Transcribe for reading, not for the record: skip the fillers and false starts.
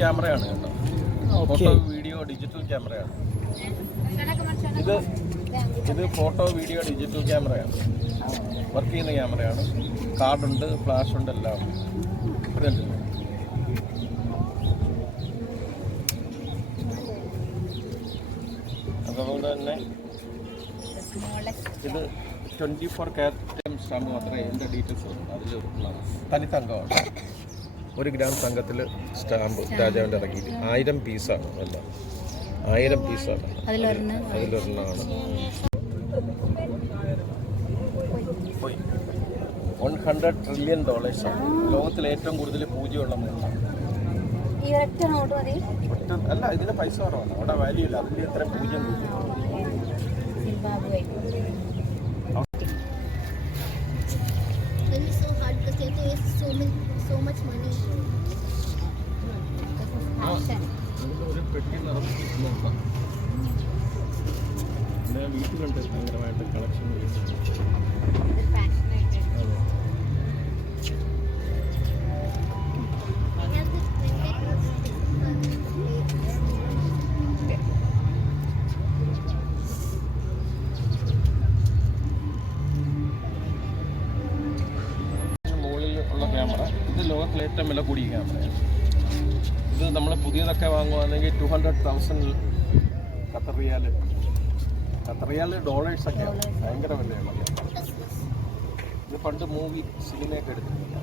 ക്യാമറയാണ് കേട്ടോ. Photo video digital ക്യാമറയാണ് ഇത് ഫോട്ടോ വീഡിയോ ഡിജിറ്റൽ ക്യാമറയാണ്. വർക്ക് ചെയ്യുന്ന ക്യാമറയാണ്. കാർഡുണ്ട്, ഫ്ലാഷ് ഉണ്ട്, എല്ലാം ഉണ്ട്. അതുകൊണ്ട് തന്നെ ഇത് 24 കാരറ്റ് സ്റ്റാമ്പ് മാത്രമേ എൻ്റെ ഡീറ്റെയിൽസ് ഉള്ളൂ. അതിൽ തനി തങ്കമാണ്. 1 ഗ്രാം തങ്കത്തിൽ സ്റ്റാമ്പ് രാജാവിൻ്റെ ഇറക്കിയിട്ട് 1000 പീസാണ്. അല്ല 1000 പീസാണ്. അതിലൊരെണ്ണമാണ്. 100 ട്രില്യൺ ഡോളേഴ്സാണ്. ലോകത്തിലെ ഏറ്റവും കൂടുതൽ പൂജ്യമുള്ള മൂന്നാണ്. അല്ല, ഇതിന് പൈസ കുറവാണ്. അവിടെ വാല്യൂ ഇല്ല. അതിൻ്റെ എത്ര പൂജ്യം ഒരു പെട്ടി നിറച്ച് നോക്കാം. എൻ്റെ വീട്ടിലുണ്ട് ഭയങ്കരമായിട്ട് കളക്ഷൻ വരുന്നത്. ക്യാമറ ഇത് ലോകത്തിലെ ഏറ്റവും വില കൂടിയ ക്യാമറയാണ്. ഇത് നമ്മൾ പുതിയതൊക്കെ വാങ്ങുകയാണെങ്കിൽ 200,000 ഖത്തർ റിയാൽ ഡോളേഴ്സൊക്കെയാണ്. ഭയങ്കര വിലയുള്ള ക്യാമറ. ഇത് പണ്ട് സിനിമയൊക്കെ എടുത്തിട്ടുണ്ട്.